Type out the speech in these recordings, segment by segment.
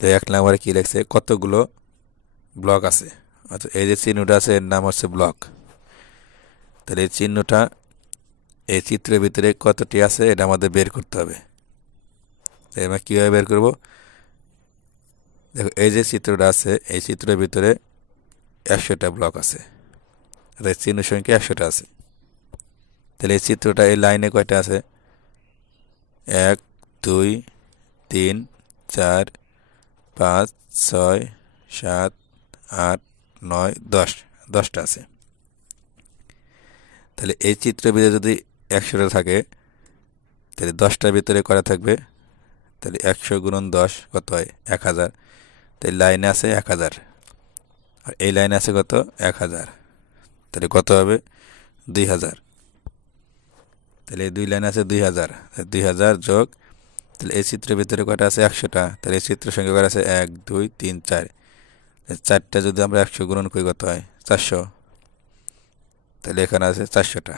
তো 1 নম্বরে কি লিখছে, কতগুলো ব্লক আছে। অর্থাৎ এই যে চিহ্নটা আছে এর নাম হচ্ছে ব্লক। তাহলে এই চিহ্নটা এই চিত্রের ভিতরে কতটি আছে এটা আমাদের বের করতে হবে। তাই আমরা কীভাবে বের করব? দেখো এই যে চিত্রটা আছে এই চিত্রের ভিতরে 100টা ব্লক আছে, অর্থাৎ চিহ্ন সংখ্যা 100টা আছে। তাহলে এই চিত্রটা এই লাইনে কয়টা আছে? 1 2 3 4 5 6 7 8 9 10, 10টা আছে। তাহলে এই চিত্রের ভিতরে যদি 100টা থাকে তাহলে 10টার ভিতরে কয়টা থাকবে? তাহলে 100 গুণন 10 কত হয়? 1000। তাই লাইনে আছে 1000 আর এই লাইনে আছে কত? 1000। তাহলে কত হবে? 2000। তাহলে এই দুই লাইনে আছে 2000, 2000 যোগ, তাহলে এই চিত্রের ভিতরে কয়টা আছে? 100টা। তাহলে এই চিত্রের সঙ্গে কয়টা আছে? 1 2 3 4। 4টা যদি আমরা 100 গুণন করি কত হয়? 400। তাহলে এখানে আছে 400টা।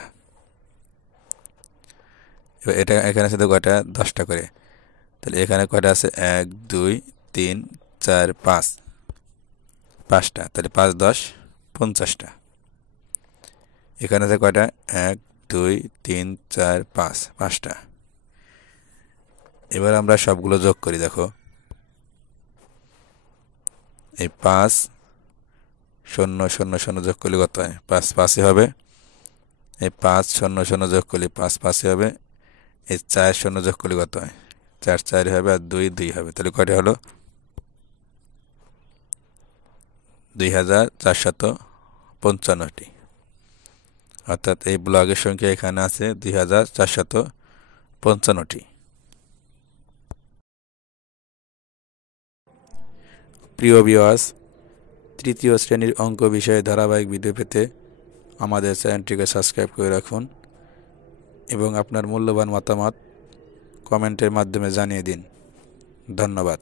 এবার এটা এখানে আছে তো কয়টা? 10টা করে। তাহলে এখানে কয়টা আছে? 1 2 3 4 5, 5টা। তাহলে 5 10 50টা। এখানে আছে কয়টা? 1 2 3 4 5, 5টা। এবার আমরা সবগুলো যোগ করি। দেখো এই 5 শূন্য শূন্য শূন্য যোগ করলে কত হয়? 5 5ই হবে। এই 5 শূন্য শূন্য যোগ করলে 5 5ই হবে। এই 4 শূন্য যোগ করলে কত হয়? 4 4ই হবে আর 2 2 হবে। তাহলে কয়টা হলো? 2455টি। অর্থাৎ এই ব্লকের সংখ্যা এখানে আছে 2455টি। প্রিয় ভিউয়ার্স, তৃতীয় শ্রেণীর অঙ্ক বিষয়ে ধারাবাহিক ভিডিও পেতে আমাদের চ্যানেলটিকে সাবস্ক্রাইব করে রাখুন এবং আপনার মূল্যবান মতামত কমেন্টের মাধ্যমে জানিয়ে দিন। ধন্যবাদ।